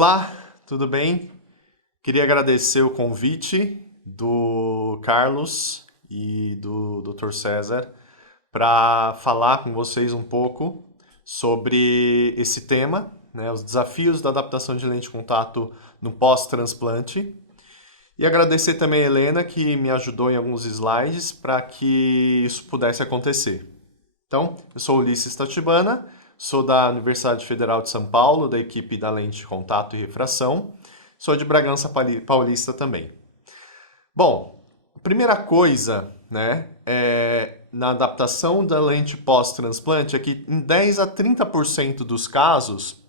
Olá, tudo bem? Queria agradecer o convite do Carlos e do Dr. César para falar com vocês um pouco sobre esse tema, né, os desafios da adaptação de lente de contato no pós-transplante. E agradecer também a Helena, que me ajudou em alguns slides para que isso pudesse acontecer. Então, eu sou Ulisses Tatibana, sou da Universidade Federal de São Paulo, da equipe da lente de contato e refração. Sou de Bragança Paulista também. Bom, a primeira coisa, né, na adaptação da lente pós-transplante é que em 10 a 30% dos casos,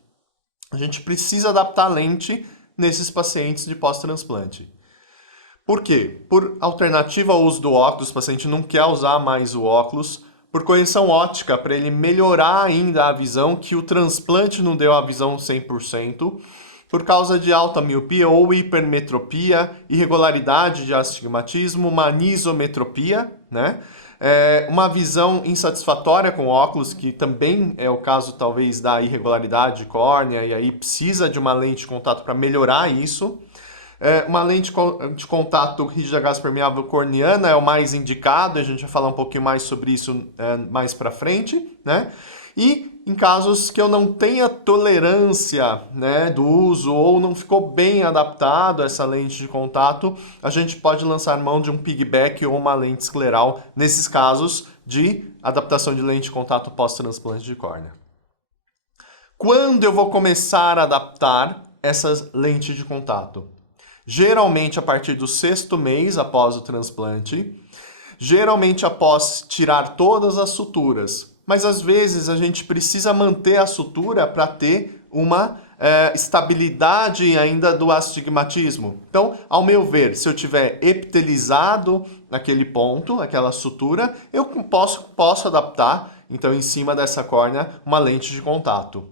a gente precisa adaptar a lente nesses pacientes de pós-transplante. Por quê? Por alternativa ao uso do óculos, o paciente não quer usar mais o óculos, por correção óptica, para ele melhorar ainda a visão, que o transplante não deu a visão 100%, por causa de alta miopia ou hipermetropia, irregularidade de astigmatismo, uma anisometropia, né? Uma visão insatisfatória com óculos, que também é o caso talvez da irregularidade de córnea, e aí precisa de uma lente de contato para melhorar isso. Uma lente de contato rígida gás permeável corneana é o mais indicado, a gente vai falar um pouquinho mais sobre isso mais para frente, né? E em casos que eu não tenha tolerância, né, do uso ou não ficou bem adaptado essa lente de contato, a gente pode lançar mão de um piggyback ou uma lente escleral nesses casos de adaptação de lente de contato pós-transplante de córnea. Quando eu vou começar a adaptar essas lentes de contato? Geralmente a partir do 6º mês após o transplante, geralmente após tirar todas as suturas, mas às vezes a gente precisa manter a sutura para ter uma estabilidade ainda do astigmatismo. Então, ao meu ver, se eu tiver epitelizado naquele ponto, aquela sutura, eu posso adaptar, então, em cima dessa córnea, uma lente de contato.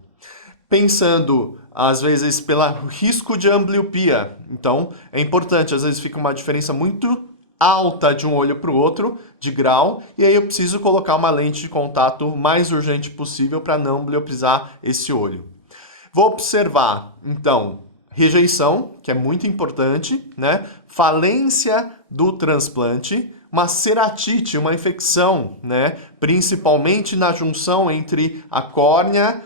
Pensando, às vezes, pelo risco de ambliopia. Então, é importante, às vezes fica uma diferença muito alta de um olho para o outro, de grau, e aí eu preciso colocar uma lente de contato mais urgente possível para não ambliopizar esse olho. Vou observar, então, rejeição, que é muito importante, né? Falência do transplante, uma ceratite, uma infecção, né? Principalmente na junção entre a córnea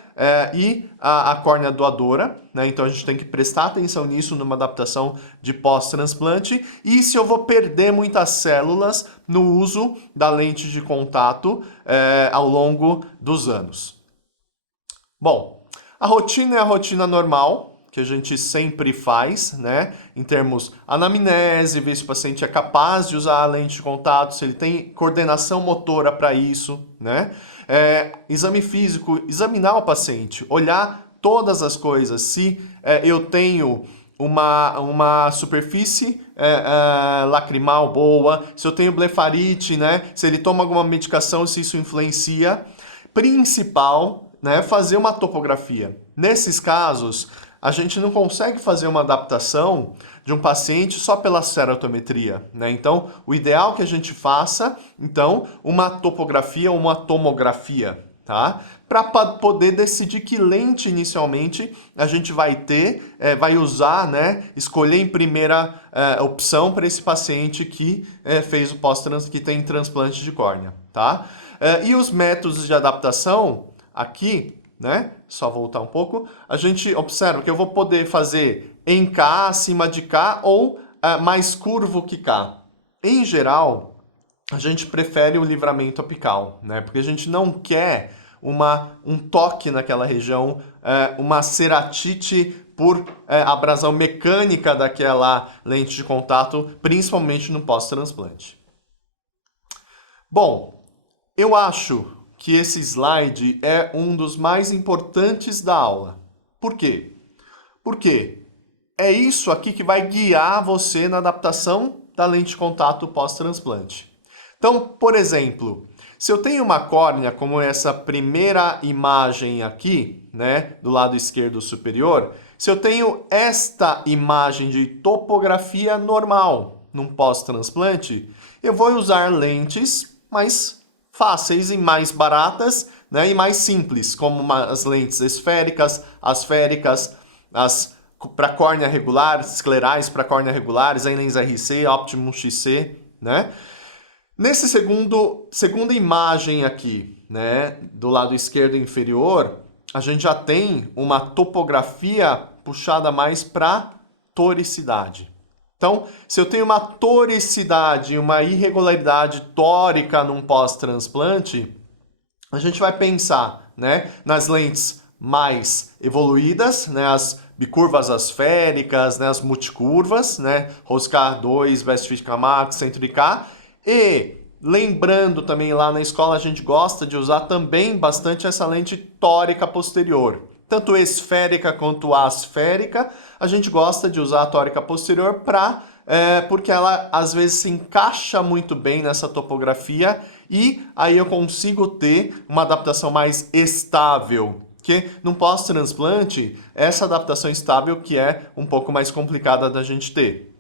e a córnea doadora, né? Então a gente tem que prestar atenção nisso numa adaptação de pós-transplante. E se eu vou perder muitas células no uso da lente de contato ao longo dos anos. Bom, a rotina é a rotina normal, que a gente sempre faz, né? Em termos anamnese, ver se o paciente é capaz de usar a lente de contato, se ele tem coordenação motora para isso, né? Exame físico, examinar o paciente, olhar todas as coisas, se eu tenho uma superfície lacrimal boa, se eu tenho blefarite, né? Se ele toma alguma medicação, se isso influencia. Principal, né? Fazer uma topografia. Nesses casos, a gente não consegue fazer uma adaptação de um paciente só pela cerotometria, né? Então, o ideal é que a gente faça, então, uma topografia ou uma tomografia, tá? Para poder decidir que lente inicialmente a gente vai ter, vai usar, né? Escolher em primeira opção para esse paciente que fez o que tem transplante de córnea, tá? E os métodos de adaptação, aqui, né? Só voltar um pouco. A gente observa que eu vou poder fazer em K, acima de K ou mais curvo que K. Em geral, a gente prefere o livramento apical, né? Porque a gente não quer um toque naquela região, uma ceratite por abrasão mecânica daquela lente de contato, principalmente no pós-transplante. Bom, eu acho que esse slide é um dos mais importantes da aula. Por quê? Porque é isso aqui que vai guiar você na adaptação da lente de contato pós-transplante. Então, por exemplo, se eu tenho uma córnea como essa primeira imagem aqui, né, do lado esquerdo superior, se eu tenho esta imagem de topografia normal num pós-transplante, eu vou usar lentes mais fáceis e mais baratas, né, e mais simples, como as lentes esféricas, asféricas, as para córnea regular, esclerais para córnea regular, Zenlens RC, Optimum XC, né? Nesse segunda imagem aqui, né, do lado esquerdo inferior, a gente já tem uma topografia puxada mais para toricidade. Então, se eu tenho uma toricidade, uma irregularidade tórica num pós-transplante, a gente vai pensar, né, nas lentes mais evoluídas, né, as bicurvas asféricas, né, as multicurvas, né, Roscar 2, Bestfit Max, Centro K, e lembrando também lá na escola a gente gosta de usar também bastante essa lente tórica posterior. Tanto esférica quanto asférica, a gente gosta de usar a tórica posterior porque ela às vezes se encaixa muito bem nessa topografia e aí eu consigo ter uma adaptação mais estável. Porque num pós-transplante, essa adaptação estável que é um pouco mais complicada da gente ter.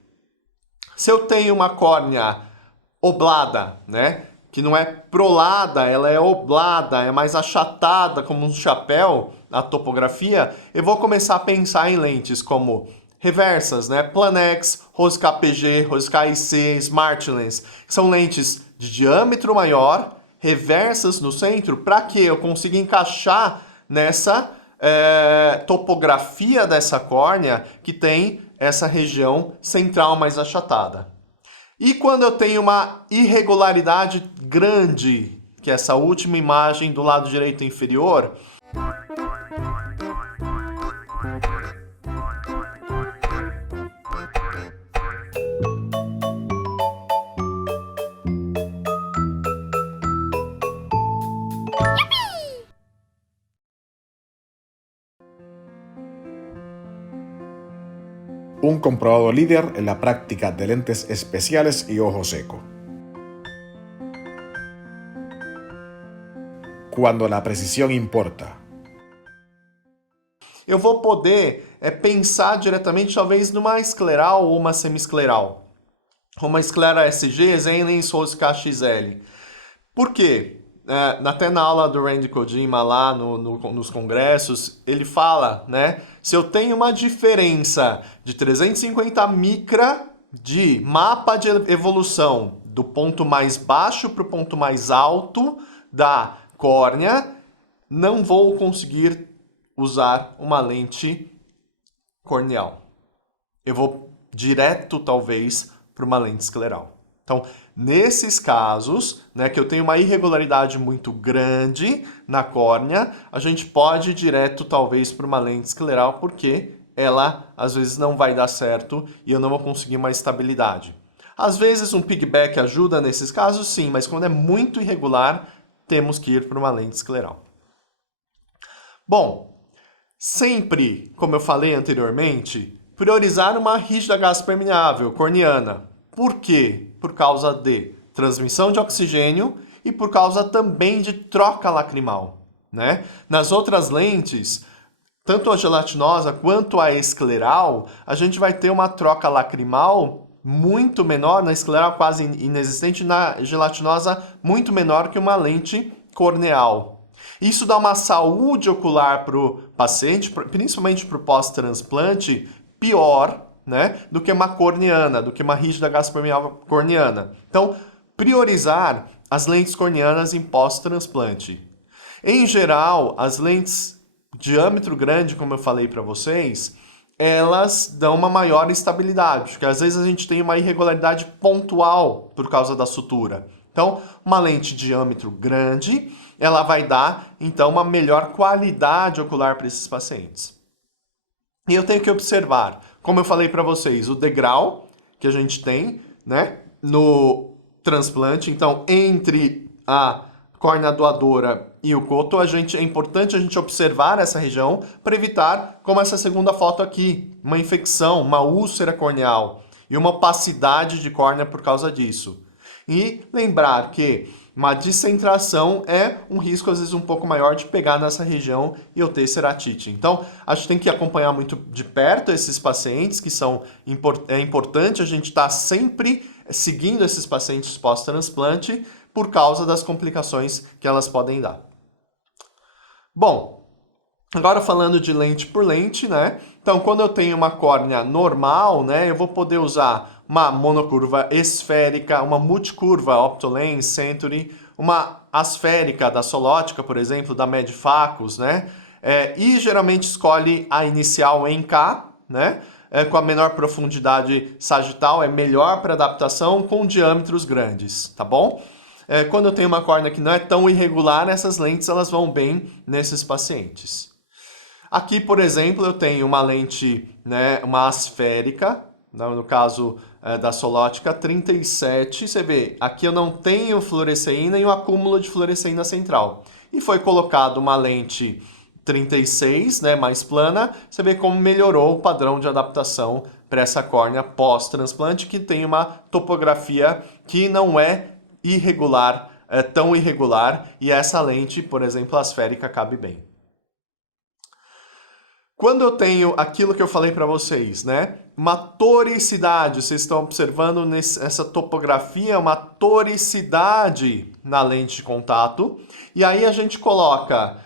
Se eu tenho uma córnea oblada, né, que não é prolada, ela é oblada, é mais achatada como um chapéu, a topografia, eu vou começar a pensar em lentes como reversas, né, Planex, Rosca PG, Rosca IC, Smart Lens, que são lentes de diâmetro maior, reversas no centro, para que eu consiga encaixar nessa topografia dessa córnea que tem essa região central mais achatada. E quando eu tenho uma irregularidade grande, que é essa última imagem do lado direito inferior, un comprobado líder en la práctica de lentes especiales y ojo seco. Cuando la precisión importa. eu vou poder pensar diretamente talvez numa escleral ou uma semiscleral. Uma esclera SG, Zenlens Rosca XL. Por quê? Até na aula do Randy Kojima lá nos congressos, ele fala, né? Se eu tenho uma diferença de 350 micra de mapa de evolução do ponto mais baixo para o ponto mais alto da córnea, não vou conseguir usar uma lente corneal. Eu vou direto, talvez, para uma lente escleral. Então, nesses casos, né, que eu tenho uma irregularidade muito grande na córnea, a gente pode ir direto, talvez, para uma lente escleral, porque ela, às vezes, não vai dar certo e eu não vou conseguir uma estabilidade. Às vezes, um piggyback ajuda nesses casos, sim, mas quando é muito irregular, temos que ir para uma lente escleral. Bom, sempre, como eu falei anteriormente, priorizar uma rígida gás permeável corneana. Por quê? Por causa de transmissão de oxigênio e por causa também de troca lacrimal, né? Nas outras lentes, tanto a gelatinosa quanto a escleral, a gente vai ter uma troca lacrimal muito menor, na escleral quase inexistente, na gelatinosa muito menor que uma lente corneal. Isso dá uma saúde ocular para o paciente, principalmente para o pós-transplante, pior, né, do que uma corneana, do que uma rígida gás permeável corneana. Então, priorizar as lentes corneanas em pós-transplante. Em geral, as lentes diâmetro grande, como eu falei para vocês, elas dão uma maior estabilidade, porque às vezes a gente tem uma irregularidade pontual por causa da sutura. Então, uma lente de diâmetro grande, ela vai dar, então, uma melhor qualidade ocular para esses pacientes. E eu tenho que observar, como eu falei para vocês, o degrau que a gente tem, né, no transplante. Então, entre a córnea doadora e o coto, é importante a gente observar essa região para evitar, como essa segunda foto aqui, uma infecção, uma úlcera corneal e uma opacidade de córnea por causa disso. E lembrar que uma descentração é um risco, às vezes, um pouco maior de pegar nessa região e eu ter ceratite. Então, a gente tem que acompanhar muito de perto esses pacientes, que é importante a gente estar sempre seguindo esses pacientes pós-transplante por causa das complicações que elas podem dar. Bom, Agora falando de lente por lente, né? Então, quando eu tenho uma córnea normal, né, eu vou poder usar uma monocurva esférica, uma multicurva Optolens, Century, uma asférica da Solótica, por exemplo, da Medifacus, né? E geralmente escolhe a inicial em K, né? Com a menor profundidade sagital, é melhor para adaptação com diâmetros grandes, tá bom? Quando eu tenho uma córnea que não é tão irregular, essas lentes elas vão bem nesses pacientes. Aqui, por exemplo, eu tenho uma lente, né, uma asférica, no caso da Solótica 37. Você vê, aqui eu não tenho fluoresceína e um acúmulo de fluoresceína central. E foi colocado uma lente 36, né, mais plana. Você vê como melhorou o padrão de adaptação para essa córnea pós-transplante, que tem uma topografia que não é irregular, tão irregular, e essa lente, por exemplo, asférica, cabe bem. Quando eu tenho aquilo que eu falei para vocês, né? Uma toricidade, vocês estão observando nessa topografia, uma toricidade na lente de contato. E aí a gente coloca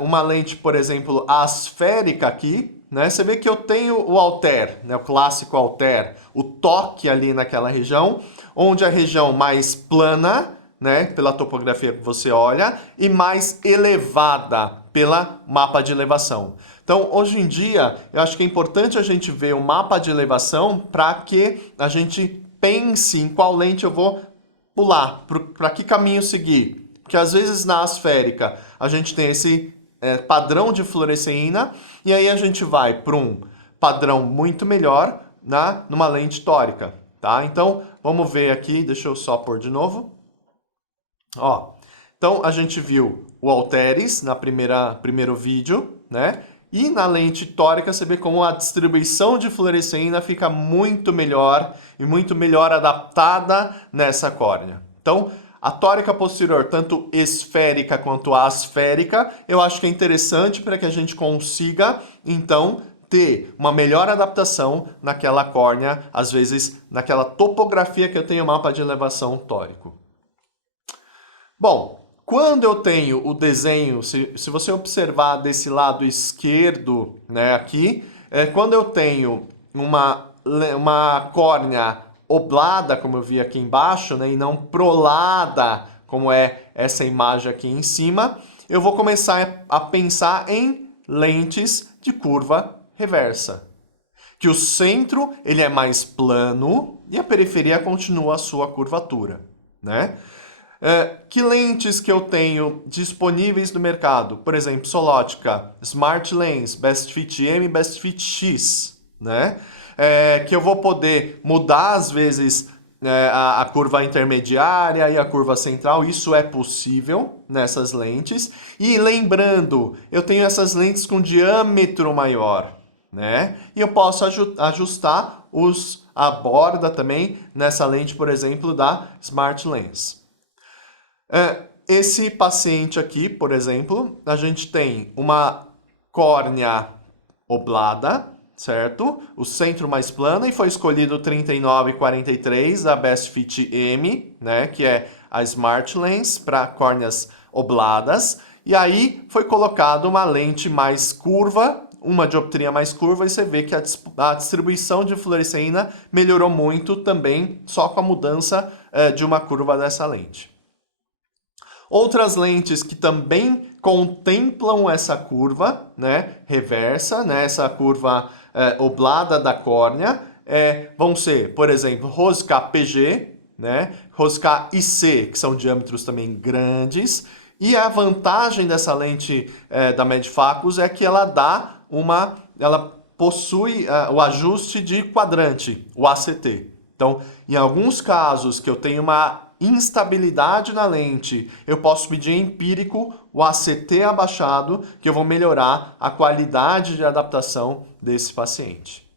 uma lente, por exemplo, asférica aqui, né? Você vê que eu tenho o Altair, né? O clássico Altair, o toque ali naquela região, onde a região mais plana, né? Pela topografia que você olha, e mais elevada pela mapa de elevação. Então, hoje em dia, eu acho que é importante a gente ver o mapa de elevação para que a gente pense em qual lente eu vou pular, para que caminho seguir. Porque às vezes na asférica a gente tem esse padrão de fluoresceína e aí a gente vai para um padrão muito melhor numa lente tórica, tá? Então, vamos ver aqui, deixa eu só pôr de novo. Ó, então, a gente viu o Altaris na primeiro vídeo, né? E na lente tórica você vê como a distribuição de fluoresceína fica muito melhor e muito melhor adaptada nessa córnea. Então, a tórica posterior, tanto esférica quanto asférica, eu acho que é interessante para que a gente consiga, então, ter uma melhor adaptação naquela córnea, às vezes naquela topografia que eu tenho mapa de elevação tórico. Bom, quando eu tenho o desenho, se você observar desse lado esquerdo, né, aqui, quando eu tenho uma córnea oblada, como eu vi aqui embaixo, né, e não prolada, como é essa imagem aqui em cima, eu vou começar a pensar em lentes de curva reversa. Que o centro ele é mais plano e a periferia continua a sua curvatura, né? Que lentes que eu tenho disponíveis no mercado? Por exemplo, Solótica, Smart Lens, Best Fit M, Best Fit X, né? Que eu vou poder mudar às vezes a curva intermediária e a curva central, isso é possível nessas lentes. E lembrando, eu tenho essas lentes com diâmetro maior, né? E eu posso ajustar a borda também nessa lente, por exemplo, da Smart Lens. Esse paciente aqui, por exemplo, a gente tem uma córnea oblada, certo? O centro mais plano e foi escolhido 39-43 da Best Fit M, né? Que é a Smart Lens para córneas obladas. E aí foi colocado uma lente mais curva, uma dioptria mais curva, e você vê que a distribuição de fluoresceína melhorou muito também só com a mudança de uma curva dessa lente. Outras lentes que também contemplam essa curva, né, reversa, né, essa curva oblada da córnea, vão ser, por exemplo, Rosca PG, né, Rosca IC, que são diâmetros também grandes. E a vantagem dessa lente da Medifacus é que ela possui o ajuste de quadrante, o ACT. Então, em alguns casos que eu tenho uma instabilidade na lente, eu posso pedir empírico o ACT abaixado, que eu vou melhorar a qualidade de adaptação desse paciente.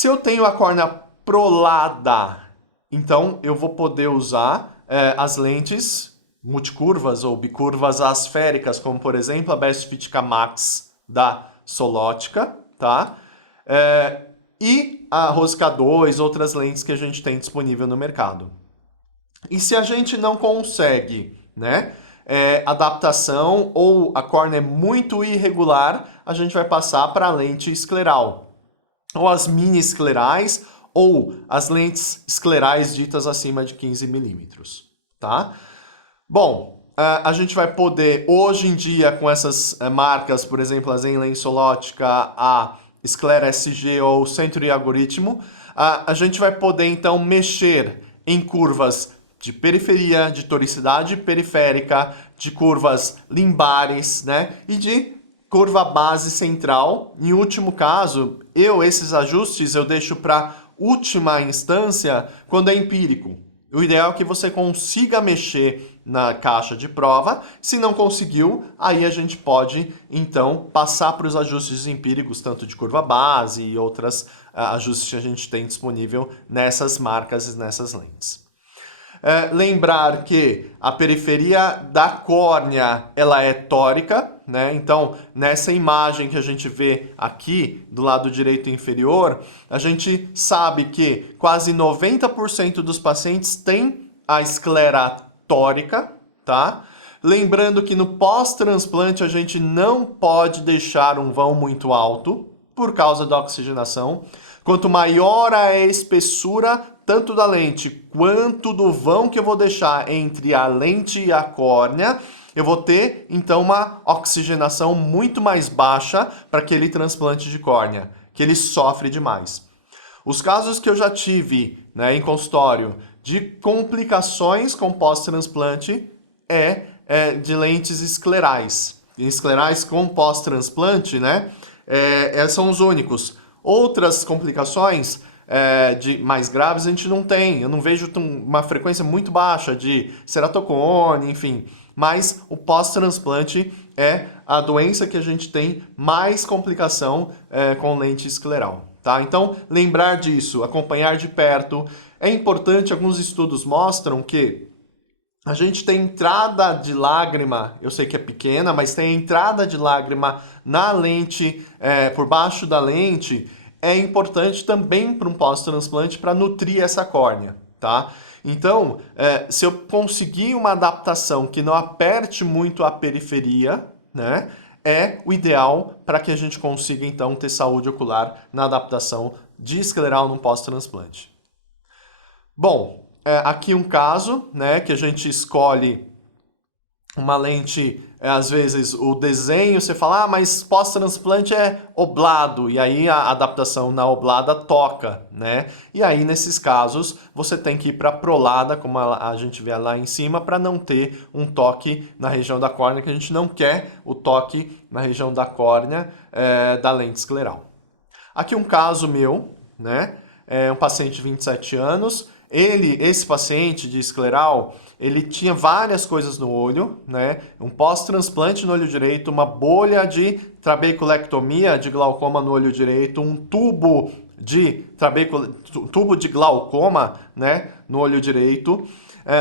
Se eu tenho a córnea prolada, então eu vou poder usar as lentes multicurvas ou bicurvas asféricas, como por exemplo a Best Fitka Max da Solótica, tá? E a Rosca 2, outras lentes que a gente tem disponível no mercado. E se a gente não consegue, né, adaptação ou a córnea é muito irregular, a gente vai passar para a lente escleral, ou as mini esclerais, ou as lentes esclerais ditas acima de 15 milímetros, tá? Bom, a gente vai poder, hoje em dia, com essas marcas, por exemplo, a Zenlens Solótica, a Sclera SG ou Century Algoritmo, a gente vai poder, então, mexer em curvas de periferia, de toricidade periférica, de curvas limbares, né? E de curva base central. Em último caso, esses ajustes eu deixo para última instância quando é empírico. O ideal é que você consiga mexer na caixa de prova. Se não conseguiu, aí a gente pode, então, passar para os ajustes empíricos, tanto de curva base e outros ajustes que a gente tem disponível nessas marcas e nessas lentes. Lembrar que a periferia da córnea ela é tórica, né? Então, nessa imagem que a gente vê aqui do lado direito inferior, a gente sabe que quase 90% dos pacientes têm a esclera tórica, tá? Lembrando que no pós-transplante a gente não pode deixar um vão muito alto por causa da oxigenação. Quanto maior a espessura tanto da lente quanto do vão que eu vou deixar entre a lente e a córnea, eu vou ter, então, uma oxigenação muito mais baixa para aquele transplante de córnea, que ele sofre demais. Os casos que eu já tive, né, em consultório de complicações com pós-transplante de lentes esclerais. Esclerais com pós-transplante, né, são os únicos. Outras complicações de mais graves a gente não tem. Eu não vejo uma frequência muito baixa de ceratocone, enfim. Mas o pós-transplante é a doença que a gente tem mais complicação com lente escleral. Tá? Então, lembrar disso, acompanhar de perto. É importante, alguns estudos mostram que a gente tem entrada de lágrima, eu sei que é pequena, mas tem entrada de lágrima na lente, por baixo da lente, é importante também para um pós-transplante para nutrir essa córnea, tá? Então, se eu conseguir uma adaptação que não aperte muito a periferia, né, é o ideal para que a gente consiga, então, ter saúde ocular na adaptação de escleral no pós-transplante. Bom, aqui um caso, né, que a gente escolhe uma lente, às vezes o desenho, você fala, mas pós-transplante é oblado, e aí a adaptação na oblada toca, né? E aí, nesses casos, você tem que ir para prolada, como a gente vê lá em cima, para não ter um toque na região da córnea, que a gente não quer o toque na região da córnea da lente escleral. Aqui um caso meu, né? Um paciente de 27 anos, esse paciente de escleral, ele tinha várias coisas no olho, né? Um pós-transplante no olho direito, uma bolha de trabeculectomia de glaucoma no olho direito, um tubo de glaucoma, né, no olho direito,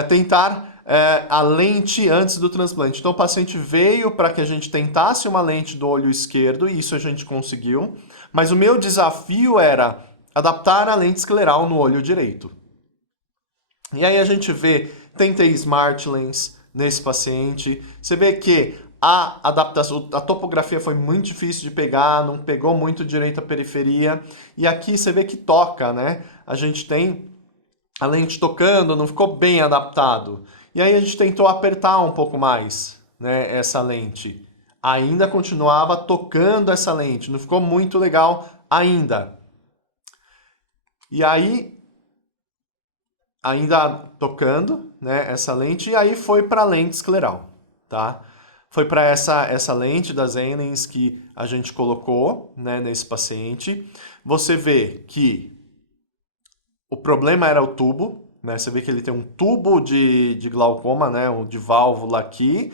tentar a lente antes do transplante. Então o paciente veio para que a gente tentasse uma lente do olho esquerdo, e isso a gente conseguiu, mas o meu desafio era adaptar a lente escleral no olho direito. E aí a gente vê, tentei Smart Lens nesse paciente, você vê que a adaptação, a topografia foi muito difícil de pegar, não pegou muito direito a periferia, e aqui você vê que toca, né? A gente tem a lente tocando, não ficou bem adaptado. E aí a gente tentou apertar um pouco mais, né, essa lente. Ainda continuava tocando essa lente, não ficou muito legal ainda. E aí ainda tocando, né, essa lente, e aí foi para a lente escleral, tá? Foi para essa lente das Zenlens que a gente colocou, né, nesse paciente. Você vê que o problema era o tubo, né? Você vê que ele tem um tubo de glaucoma, né, de válvula aqui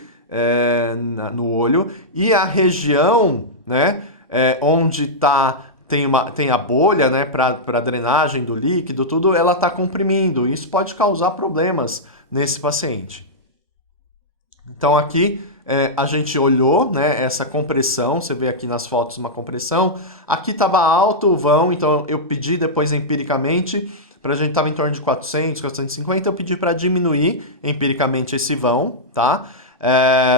no olho, e a região, né, onde está tem a bolha, né, para drenagem do líquido, tudo, ela está comprimindo. Isso pode causar problemas nesse paciente. Então aqui a gente olhou, né, essa compressão, você vê aqui nas fotos uma compressão. Aqui estava alto o vão, então eu pedi depois empiricamente, para a gente estava em torno de 400, 450, eu pedi para diminuir empiricamente esse vão, tá?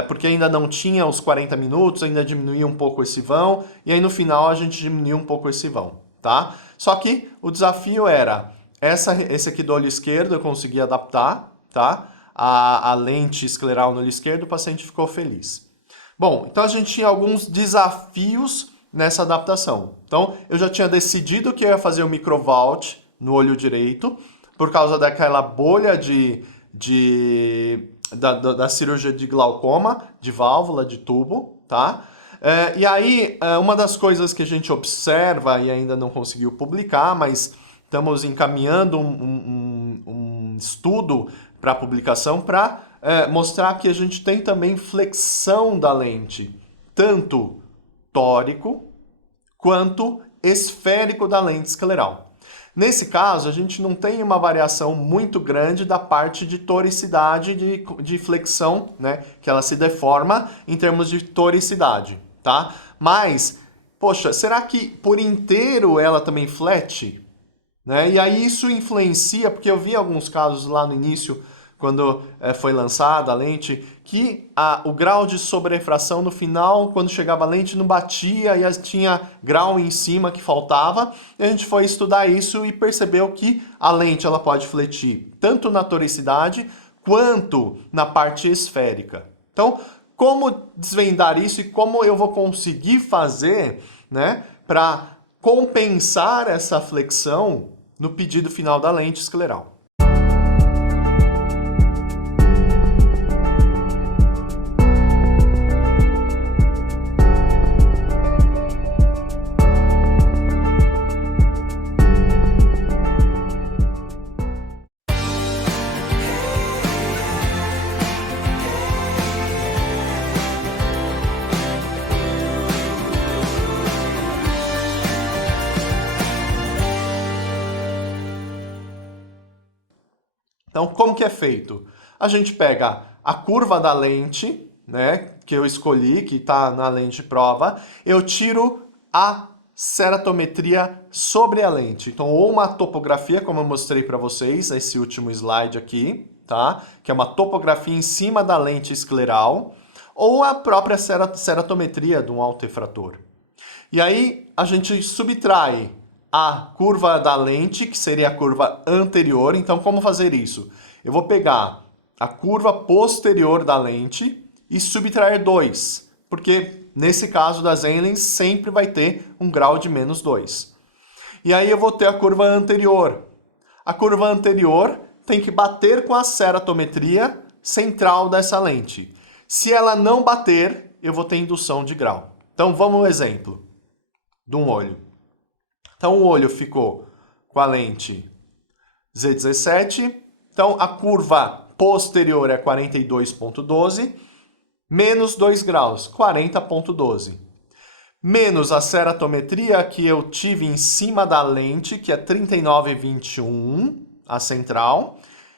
Porque ainda não tinha os 40 minutos, ainda diminuía um pouco esse vão, e aí no final a gente diminuiu um pouco esse vão, tá? Só que o desafio era, esse aqui do olho esquerdo eu consegui adaptar, tá? A lente escleral no olho esquerdo, o paciente ficou feliz. Bom, então a gente tinha alguns desafios nessa adaptação. Então eu já tinha decidido que eu ia fazer o microvault no olho direito, por causa daquela bolha da cirurgia de glaucoma, de válvula, de tubo, tá? E aí, uma das coisas que a gente observa e ainda não conseguiu publicar, mas estamos encaminhando um estudo para publicação para mostrar que a gente tem também flexão da lente, tanto tórico quanto esférico da lente escleral. Nesse caso, a gente não tem uma variação muito grande da parte de toricidade, de flexão, né? Que ela se deforma em termos de toricidade, tá? Mas, poxa, será que por inteiro ela também flete? Né? E aí isso influencia, porque eu vi alguns casos lá no início, quando foi lançada a lente, que o grau de sobrefração no final, quando chegava a lente, não batia e tinha grau em cima que faltava. E a gente foi estudar isso e percebeu que a lente ela pode fletir tanto na toricidade quanto na parte esférica. Então, como desvendar isso e como eu vou conseguir fazer, né, para compensar essa flexão no pedido final da lente escleral? Então, como que é feito? A gente pega a curva da lente, né, que eu escolhi, que está na lente prova, eu tiro a ceratometria sobre a lente. Então, ou uma topografia, como eu mostrei para vocês, esse último slide aqui, tá? Que é uma topografia em cima da lente escleral, ou a própria ceratometria de um autorefrator. E aí, a gente subtrai a curva da lente, que seria a curva anterior. Então, como fazer isso? Eu vou pegar a curva posterior da lente e subtrair 2, porque nesse caso das Zenlens sempre vai ter um grau de menos 2. E aí eu vou ter a curva anterior. A curva anterior tem que bater com a ceratometria central dessa lente. Se ela não bater, eu vou ter indução de grau. Então, vamos ao exemplo de um olho. Então, o olho ficou com a lente Z17. Então, a curva posterior é 42,12, menos 2 graus, 40,12. Menos a ceratometria que eu tive em cima da lente, que é 39,21, a central.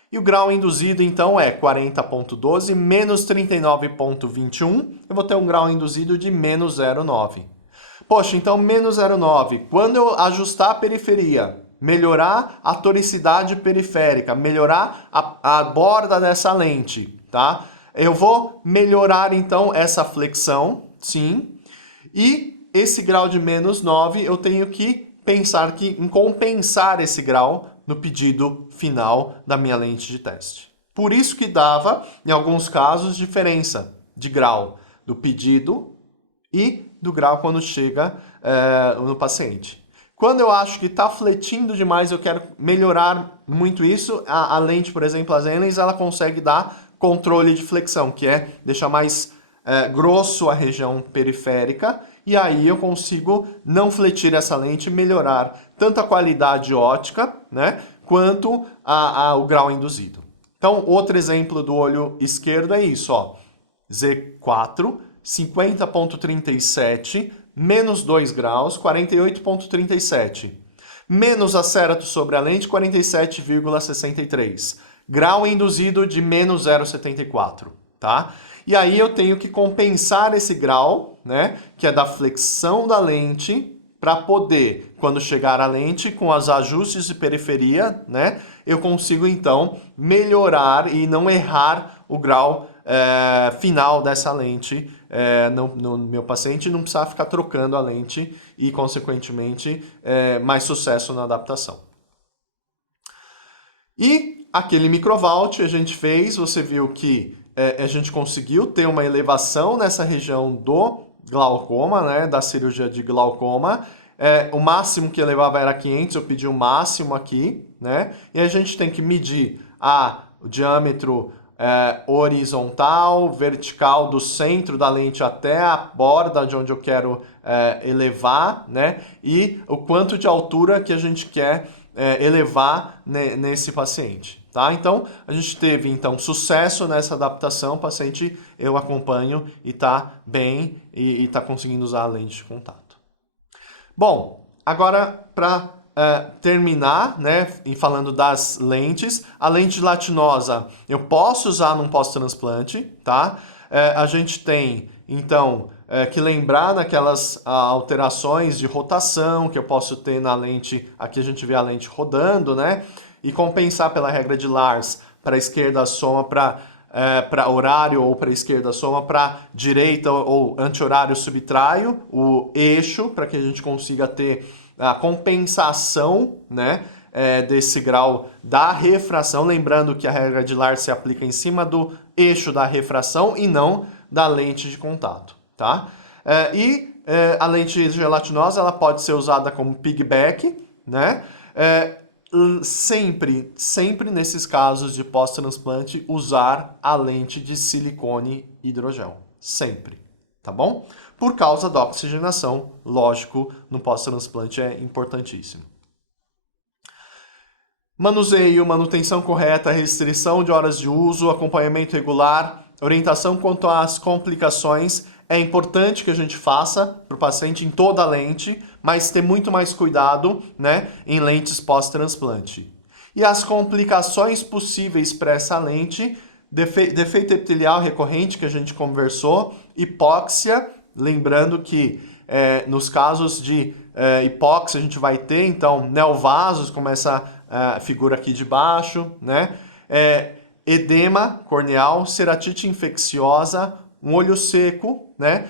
E o grau induzido, então, é 40,12 menos 39,21. Eu vou ter um grau induzido de menos 0,9. Poxa, então menos 0,9. Quando eu ajustar a periferia, melhorar a toricidade periférica, melhorar a borda dessa lente, tá? Eu vou melhorar, então, essa flexão, sim. E esse grau de menos 9, eu tenho que pensar em compensar esse grau no pedido final da minha lente de teste. Por isso que dava, em alguns casos, diferença de grau do pedido e do grau quando chega no paciente. Quando eu acho que está fletindo demais, eu quero melhorar muito isso, a lente, por exemplo, a Zenlens, ela consegue dar controle de flexão, que é deixar mais grosso a região periférica, e aí eu consigo não fletir essa lente e melhorar tanto a qualidade óptica, né, quanto o grau induzido. Então, outro exemplo do olho esquerdo é isso, ó, Z4, 50,37 menos 2 graus, 48,37. Menos acerato sobre a lente, 47,63. Grau induzido de menos 0,74, tá? E aí eu tenho que compensar esse grau, né, que é da flexão da lente, para poder, quando chegar à lente, com os ajustes de periferia, né, eu consigo então melhorar e não errar o grau final dessa lente no meu paciente, não precisar ficar trocando a lente e, consequentemente, mais sucesso na adaptação. E aquele microvault a gente fez, você viu que a gente conseguiu ter uma elevação nessa região do glaucoma, né, da cirurgia de glaucoma. O máximo que elevava era 500, eu pedi o máximo aqui, né? E a gente tem que medir o diâmetro horizontal, vertical do centro da lente até a borda de onde eu quero elevar, né? E o quanto de altura que a gente quer elevar nesse paciente, tá? Então, a gente teve então sucesso nessa adaptação, o paciente eu acompanho e tá bem e tá conseguindo usar a lente de contato. Bom, agora para terminar, né, e falando das lentes, a lente latinosa eu posso usar num pós-transplante, tá? A gente tem, então, que lembrar daquelas alterações de rotação que eu posso ter na lente, aqui a gente vê a lente rodando, né? E compensar pela regra de Lars para a esquerda soma para horário ou para a esquerda soma, para direita ou anti-horário subtraio o eixo para que a gente consiga ter a compensação, né, desse grau da refração, lembrando que a regra de Lars se aplica em cima do eixo da refração e não da lente de contato, tá? A lente gelatinosa ela pode ser usada como piggyback, né? Sempre nesses casos de pós-transplante, usar a lente de silicone hidrogel. Sempre, tá bom? Por causa da oxigenação, lógico, no pós-transplante é importantíssimo. Manuseio, manutenção correta, restrição de horas de uso, acompanhamento regular, orientação quanto às complicações. É importante que a gente faça para o paciente em toda a lente, mas ter muito mais cuidado, né, em lentes pós-transplante. E as complicações possíveis para essa lente, defeito epitelial recorrente que a gente conversou, hipóxia, lembrando que nos casos de hipóxia a gente vai ter, então, neovasos, como essa figura aqui de baixo, né? Edema corneal, ceratite infecciosa, um olho seco, né?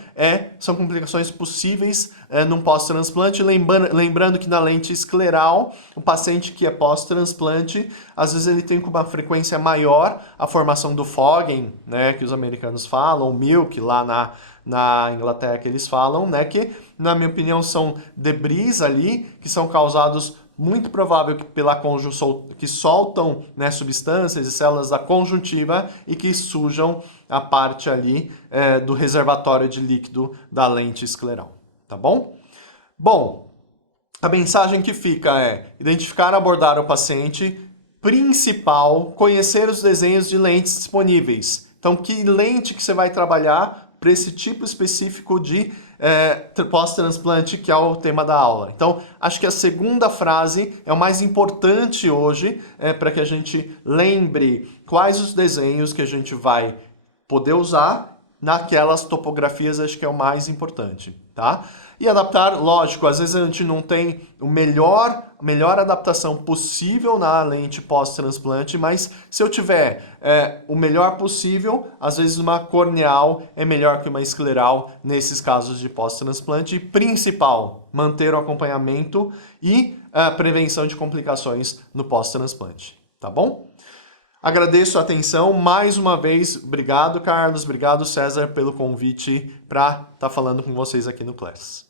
São complicações possíveis num pós-transplante. Lembrando que na lente escleral, o paciente que é pós-transplante, às vezes ele tem com uma frequência maior a formação do Fogging, né? Que os americanos falam, o Milk lá na Inglaterra que eles falam, né? Que, na minha opinião, são debris ali que são causados muito provável que pela que soltam, né, substâncias e células da conjuntiva e que sujam a parte ali do reservatório de líquido da lente escleral, tá bom? Bom, a mensagem que fica é identificar e abordar o paciente, principal, conhecer os desenhos de lentes disponíveis. Então, que lente que você vai trabalhar para esse tipo específico de pós-transplante, que é o tema da aula. Então, acho que a segunda frase é o mais importante hoje, para que a gente lembre quais os desenhos que a gente vai poder usar naquelas topografias, acho que é o mais importante, tá? E adaptar, lógico, às vezes a gente não tem a melhor adaptação possível na lente pós-transplante, mas se eu tiver o melhor possível, às vezes uma corneal é melhor que uma escleral nesses casos de pós-transplante. E principal, manter o acompanhamento e a prevenção de complicações no pós-transplante, tá bom? Agradeço a atenção mais uma vez. Obrigado, Carlos. Obrigado, César, pelo convite para estar falando com vocês aqui no Class.